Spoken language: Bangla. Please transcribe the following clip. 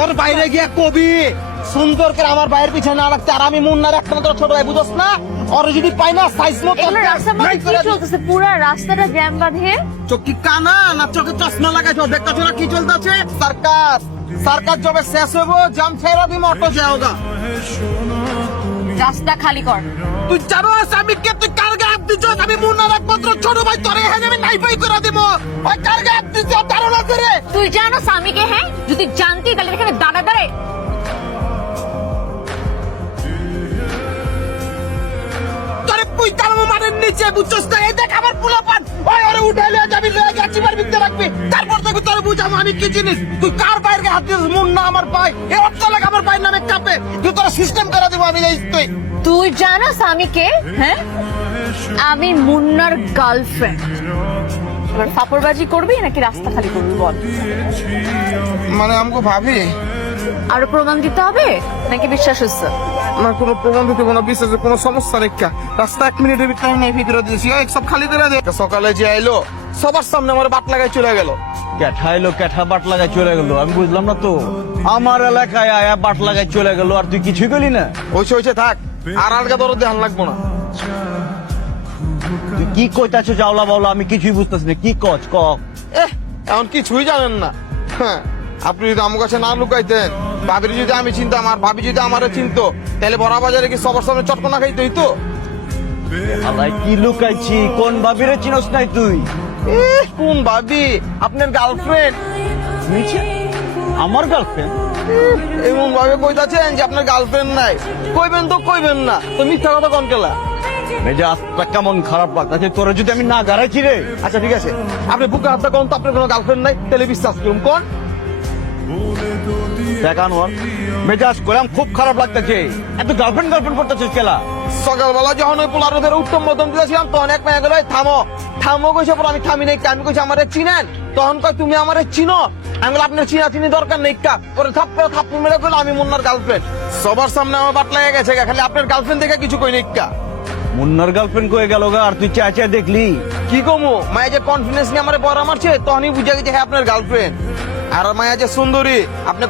তোর বাইরে গিয়া কবি সুন্দর করে আমার বাইরের পিছনে না রাখতে, আর আমি মুন্নার একমাত্র ছোট ভাই, বুঝছ না? ওর যদি পাই না সাইজ মতো এগুলো রাস্তার মধ্যে কি চলতেছে? পুরা রাস্তাটা জ্যাম বাঁধে। চোখ কি কানা না চোখে চশমা লাগাইছো? দেখতেছো না কি চলতেছে? সার্কাস সার্কাস যবে শেষ হইব জাম ছেড়া দিম, অটো যাওগা। রাস্তা খালি কর। তুই জানো আমি কে? তুই কার গায়ে হাত দিচ্ছ? আমি মুন্নার একমাত্র ছোট ভাই, তোরে এখানে আমি নাইফাই করে দিব। ওই কার গায়ে হাত দিচ্ছ ধারণা করে? তুই জানো স্বামীকে? হ্যাঁ, যদি জানতি তাহলে এখানে দাঁড়া দাঁড়ে তোরে তুই কালমো মানের নিচে, বুঝছস না? এই দেখ আমার পোলাপান, ওই ওরে উঠাইলে যাবি লয়ে গেছি মার ভিতরে রাখবি, তারপর তোকে তোরে বুঝাবো আমি কি জিনিস। তুই কার বাইরে হাত দিস? মুন্না আমার ভাই, এ অর্থ লাগে আমার ভাইয়ের নামে কাপে, তুই তোরা সিস্টেম করে দিব আমি এই তুই। তুই জানো স্বামীকে? হ্যাঁ, আমি মুন্নার গার্লফ্রেন্ড। এবার ফাপড়বাজি করবি নাকি রাস্তা খালি করবি বল? মানে আমাকে ভাবি আরো প্রমাণ দিতে হবে নাকি বিশ্বাস হচ্ছে? না, কোনো প্রমাণ দিতে কোনো বিশ্বাসে কোনো সমস্যা রেখা রাস্তা 1 মিনিটের ভিতরে আমি ভিতরে দিয়েছি, ওই সব খালি করে দে। সকালে যে আইলো সবার সামনে আমার বাট লাগাই চলে গেল। ক্যাঠাইলো ক্যাঠা বাট লাগাই চলে গেল, আমি বুঝলাম না তো। আমার এলাকায় আয়া বাট লাগাই চলে গেল, আর তুই কিছুই গেলি না? হইছে থাক, আর আলগা দরদ ধ্যান লাগবো না। তুই কি কইতাছো জাওলা বাউলা? আমি কিছুই বুঝতেছি না, কি কচ ক। এখন কিছুই জানেন না। হ্যাঁ, আপনি যদি আমার কাছে না লুকাইতেন, ভাবির যদি আমি চিনতাম আর ভাবি যদি আমারে চিনতো, তাহলে বড় বাজারে কি সবার সামনে চটকনা খাইতে হইতো? আলাই কি লুকাইছি? কোন ভাবিরে চিনস নাই তুই? কোন ভাবি? আপনার গার্লফ্রেন্ড। নিচে আমার গার্লফ্রেন্ড? এমন ভাবে কইতাছেন যে আপনার গার্লফ্রেন্ড নাই। কইবেন তো কইবেন না, তো মিথ্যা কথা কোন কেলা? মেজাজটা কেমন খারাপ লাগতাছে তোরে যদি আমি না গাড়াইছি রে। আচ্ছা ঠিক আছে, আপনি বুকে হাতটা কোন তো আপনার কোনো গার্লফ্রেন্ড নাই, তাহলে বিশ্বাস করুন কোন। দেখান ওর মেজাজ করলাম, খুব খারাপ লাগতেছে। এত গার্লফ্রেন্ড গার্লফ্রেন্ড করতেছিস কেলা? সকালবেলা যখন ওই পোলারোদের উত্তম মধ্যম দিয়েছিলাম, তখন এক মেয়ে গেল থামো থামো কইছে, পর আমি থামি নাই। আমি কইছি আমারে চিনেন? তখন কয় তুমি আমারে চিনো? আমি বললাম আপনার চিনা চিনি দরকার নেই কা। পরে থাপ্পড় মেরে কইলো আমি মুন্নার গার্লফ্রেন্ড। সবার সামনে আমার বাট লেগে গেছে, খালি আপনার গার্লফ্রেন্ড দেখে কিছু কই নেই কা। মুন্নার গার্লফ্রেন্ড কয়ে গেল গা, আর তুই চায় চায় দেখলি? কি কমু, মায়া যে কনফিডেন্স নিয়ে আমার বড় মারছে, তখনই বুঝে গেছে হ্যাঁ আপনার গার্লফ্রেন্ড। আর মায়া যে সুন্দরী, আপনি